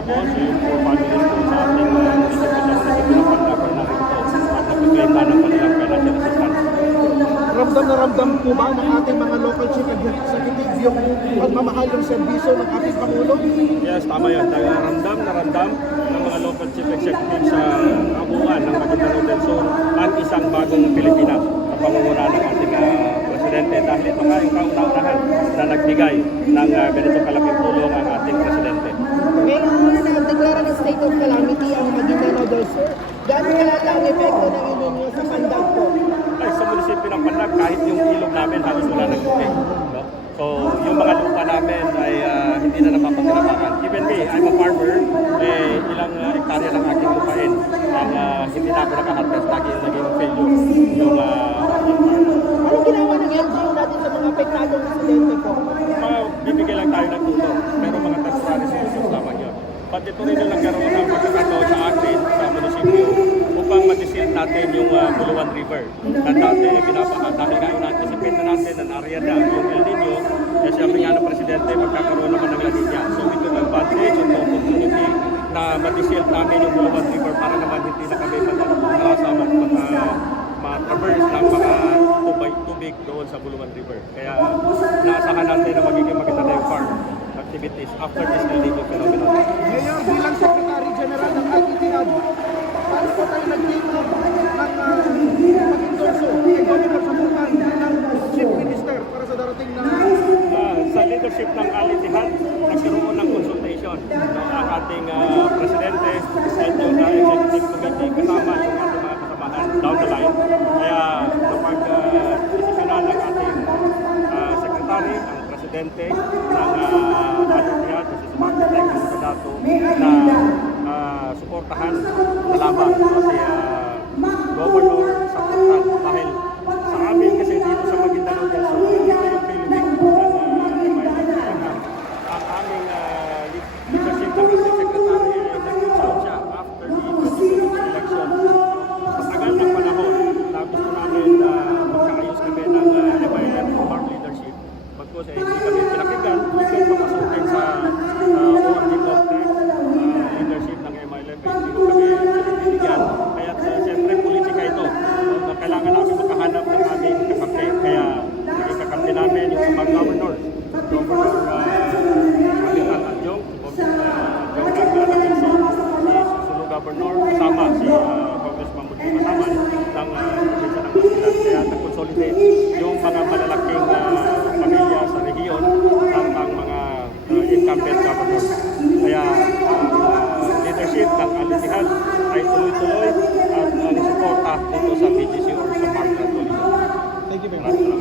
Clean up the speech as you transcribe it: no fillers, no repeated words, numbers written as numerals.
available so yung 4 families po sa ating munisipyo ng Pandacan na rin po at nag-claim na ng kanilang financial assistance. Ramdam na ramdam po ba ng ating mga local chief executive yung pagmamahal ng serbisyo ng ating Pangulo? Yes, tama yun. Ramdam na ramdam ng mga local chief executive sa kabuuan ng Maguindanao del Sur ang isang bagong Pilipinas sa pangunguna ng ating presidente dahil ito nga yung kauna-unahan na nagbigay ng ganitong kalaking tulong ang ating presidente. Ngayon na nagdeklara ng state of calamity ang Maguindanao del Sur. Gano'n kalala ang epekto ng ininyo sa Pandag po? Ay, sa munisipyo ng Pandag, kahit yung ilog namin halos wala nang tubig. No? So, yung mga lupa namin ay hindi na napapagkinabangan. Even me, I'm a farmer, ilang hektarya ng aking lupain ang hindi na ako nakaharvest, naging failure yung Anong ginawa ng LGU natin sa mga apektadong residente po? bibigyan lang tayo ng tulong, pero mga temporary solutions lamang yun. Pati ito rin yung nagkaroon ng pagkakataon sa atin, sa munisipyo, upang matisil natin yung Buluan River. Na dati, dahil nga in-anticipate na natin na area na yung El Nino, siyempre nga ng Presidente, magkakaroon naman ng La Nina. So ito yung advantage, yung opportunity na matisil namin yung Buluan River para naman hindi na kami malasama ma-traverse ng mga tubig doon sa Buluan River. Kaya naasahan natin na magiging maganda na yung farm activities after this El Nino phenomenon. Ngayon, bilang Secretary General ng ITTAD, paano po tayo nag-take ng pag-endorso kay Governor Samutan ng Chief Minister para sa darating na Sa leadership ng Al-Ittihad, nagkaroon ng consultation ng ating presidente at yung executive committee kasama yung ating mga kasamahan down the line. Kaya napag-desisyonan ng ating secretary, ang presidente ng Al-Ittihad, si Sumakitek ng Sadato, na suportahan na lamang si Governor Samutan dahil sa amin kasi dito sa Maguindanao del Sur, dito yung Philippines ang aming leadership ng ating secretary nag-reach out siya after the 2022 election. Sa tagal ng panahon na gusto namin magkaayos kami ng MILF farm leadership. Pagkos ay hindi kami pinakinggan, even papasukin sa ORD complex leadership ng MILF ay hindi ko kami pinakinggan. Kaya siyempre politika ito. So, kailangan namin makahanap ng aming kakampi. Kaya naging kakampi namin yung mga governor. Governor Alitan Adjong, si Governor, kasama si Congressman Mudi Mataman ng probinsya ng Basilan. Kaya nag-consolidate yung mga malalaking pamilya sa rehiyon at ang mga incumbent governor. Kaya leadership ng Al-Ittihad ay tuloy-tuloy at ang suporta dito sa PGC or sa Park Tolido. Thank you very much.